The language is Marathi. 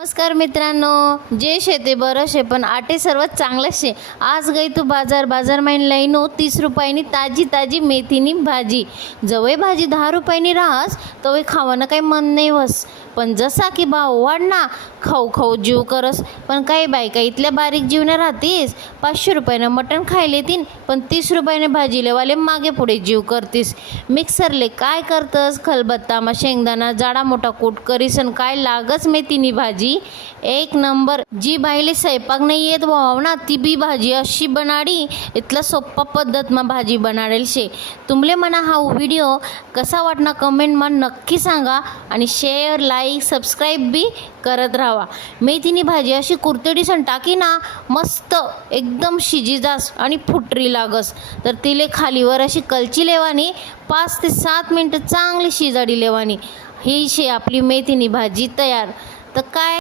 नमस्कार मित्रांनो, जे शे ते बरं शे पण आटे सर्वात चांगलं शे। आज गई तू बाजार माईन लईनो 30 रुपयानी ताजी ताजी मेथीनी भाजी। जवळ भाजी 10 रुपयानी राहस तवय खावानं काही मन नाही वस, पण जसा की भाव वाढना खाऊ खाऊ जीव करस। पण काही बायका इथल्या बारीक जीवना राहतीस, 500 रुपयानं मटण खायले तीन पण 30 रुपयाने भाजीलेवाले मागे पुढे जीव करतीस। मिक्सरले काय करतस, खलबत्तामा शेंगदाणा जाडा मोठा कूट करीसन काय लागच मेथीनी भाजी एक नंबर। जी बाईले स्वयंपाक नाही येत वाव ना ती बी भाजी अशी बनाडी, इतला सोप्पा पद्धत मा भाजी बनाडेल शे। तुमले मना हा व्हिडिओ कसा वाटना कमेंट मा नक्की सांगा आणि शेअर लाईक सबस्क्राईब बी करत राहा। मेथीनी भाजी अशी कुरतडीसन टाकी ना मस्त एकदम शिजी जास आणि फुटरी लागस, तर तिले खालीवर अशी कलची लेवानी 5 ते 7 मिनिट चांगली शिजाडी लेवानी ही शे आपली मेथीनी भाजी तयार। तर काय